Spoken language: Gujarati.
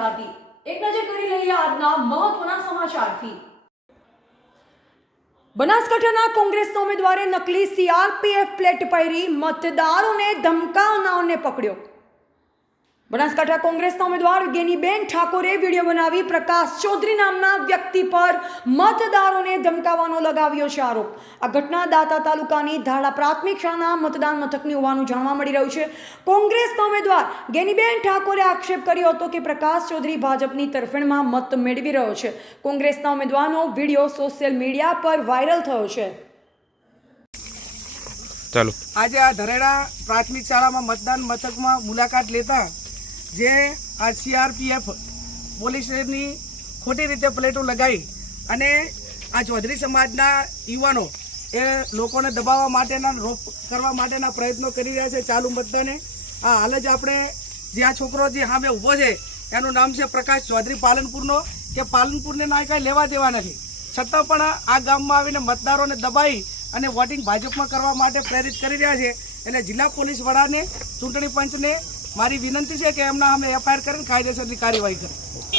ગુજરાતી એક નજર કરી લઈએ આજના મહત્વના સમાચારથી. બનાસકાંઠાના કોંગ્રેસના ઉમેદવારે નકલી સીઆરપીએફ પ્લેટ પહેરી મતદારોને ધમકાવનારને પકડ્યો. બનાસકાંઠા કોંગ્રેસના ઉમેદવાર ગેનીબેન ઠાકોરે વીડિયો બનાવી પ્રકાશ ચૌધરી નામના વ્યક્તિ પર મતદારોને ધમકાવવાનો લગાવ્યો છે આરોપ. આ ઘટના દાતા તાલુકાની ધાડા પ્રાથમિક શાળાના મતદાન મથકની હોવાનું જાણવા મળી રહ્યું છે. કોંગ્રેસના ઉમેદવાર ગેનીબેન ઠાકોરે આક્ષેપ કર્યો હતો કે પ્રકાશ ચૌધરી ભાજપની તરફેણમાં મત મેળવી રહ્યો છે. કોંગ્રેસના ઉમેદવારનો વીડિયો સોશિયલ મીડિયા પર વાયરલ થયો છે. ચાલો. આજે આ ધરેડા પ્રાથમિક શાળામાં મતદાન મથકમાં મુલાકાત લેતા જે આ સીઆરપીએફ પોલીસની ખોટી રીતે પ્લેટો લગાવી અને આ ચૌધરી સમાજના યુવાનો એ લોકોને દબાવવા માટેના રોપ કરવા માટેના પ્રયત્નો કરી રહ્યા છે ચાલુ મતદાને. આ હાલ જ આપણે જે આ છોકરો જે સામે ઊભો છે, એનું નામ છે પ્રકાશ ચૌધરી પાલનપુરનો, કે પાલનપુરને ના કાંઈ લેવા દેવા નથી. છતાં પણ આ ગામમાં આવીને મતદારોને દબાવી અને વોટિંગ ભાજપમાં કરવા માટે પ્રેરિત કરી રહ્યા છે. એટલે જિલ્લા પોલીસ વડાને ચૂંટણી પંચને મારી વિનંતી છે કે એમના અમે એફઆઈઆર કરીને કાયદેસરની કાર્યવાહી કરે